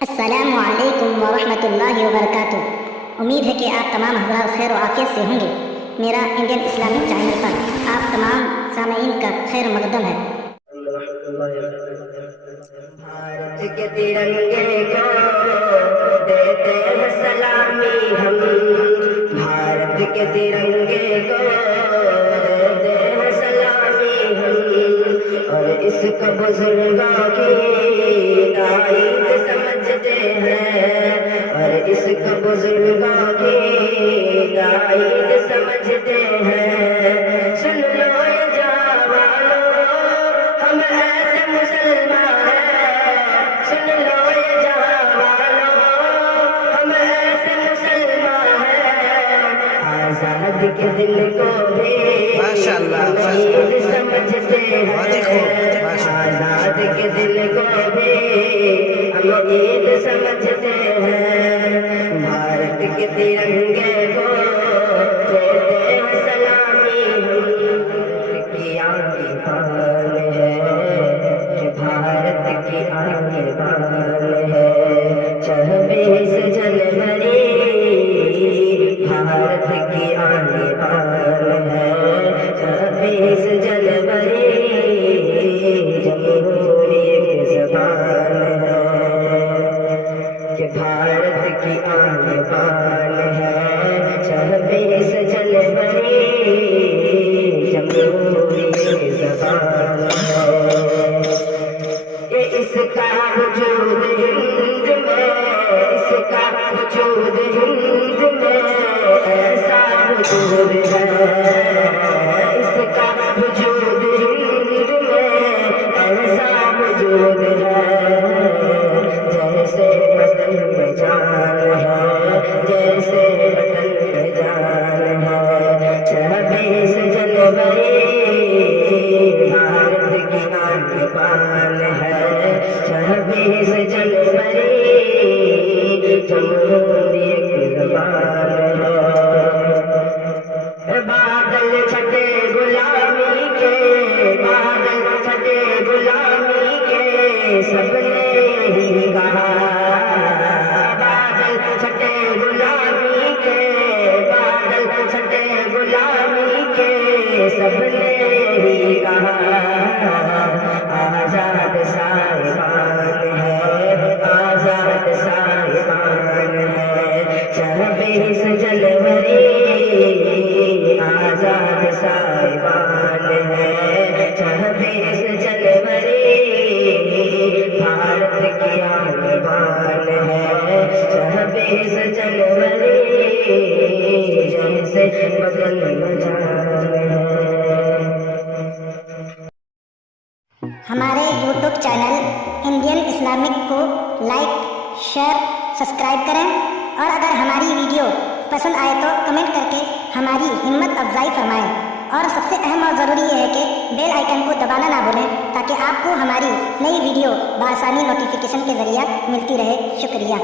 السلام علیکم ورحمۃ اللہ وبرکاتہ۔ امید ہے کہ آپ تمام حضرات خیر و عافیت سے ہوں گے۔ میرا انڈین اسلامک چینل پر آپ تمام سامعین کا خیر مقدم ہے۔ بھارت کے ترنگے کو دیتے ہیں سلامی ہم، بھارت کے ترنگے کو دیتے ہیں سلامی ہم، اور اس کو بزرگوں کی تعریف سمجھتے ہیں، اور اس کو بزرگوں کی تعریف سمجھتے ہیں۔ سن لو یہ جوانو، ہم ایسے مسلمان ہیں، سن لو یہ جوانو، ہم ایسے مسلمان ہیں، آزاد کے دل کو بھی عید سمجھتے ہیں، آزاد کے دل کو بھی ہم عید سمجھتے ہیں۔ بھارت کے ترنگے کو دیتے ہیں سلامی ہم، کی آگے بان ہے، بھارت کی آگے بان ہے۔ 26 جنوری بھارت کی آگے بان ہے، 26 جنوری جمہوریت زبان ہے، کہ بھارت کی آگے بان ہے، 26 جنوری جمہوریت زبان ہے۔ یہ اس کا وجود ہند میں، اس کا وجود ہند میں ایسا وجود ہے، اس کا وجود ہند میں ایسا وجود ہے، جیسے وطن میں جان ہے، جیسے وطن میں جان ہے۔ 26 جنوری بھارت کی آگے بان ہے، 26 جنوری جمہوریت زبان ہے۔ بادل چھٹے غلامی کے، بادل چھٹے غلامی کے، سب نے ہی کہا، بادل چھٹے غلامی کے، بادل چھٹے غلامی کے، سب نے ہی کہا، آزاد سائبان ہے، آزاد سائبان ہے۔ 26 جنوری آزاد سائبان ہے، 26 جنوری بھارت کی آگے بان ہے، 26 جنوری جیسے وطن میں جان ہے۔ ہمارے یوٹیوب چینل انڈین اسلامک کو لائک، شیئر، سبسکرائب کریں، اور اگر ہماری ویڈیو پسند آئے تو کمنٹ کر کے ہماری ہمت افزائی فرمائیں، اور سب سے اہم اور ضروری یہ ہے کہ بیل آئیکن کو دبانا نہ بھولیں تاکہ آپ کو ہماری نئی ویڈیو بآسانی نوٹیفیکیشن کے ذریعہ ملتی رہے۔ شکریہ۔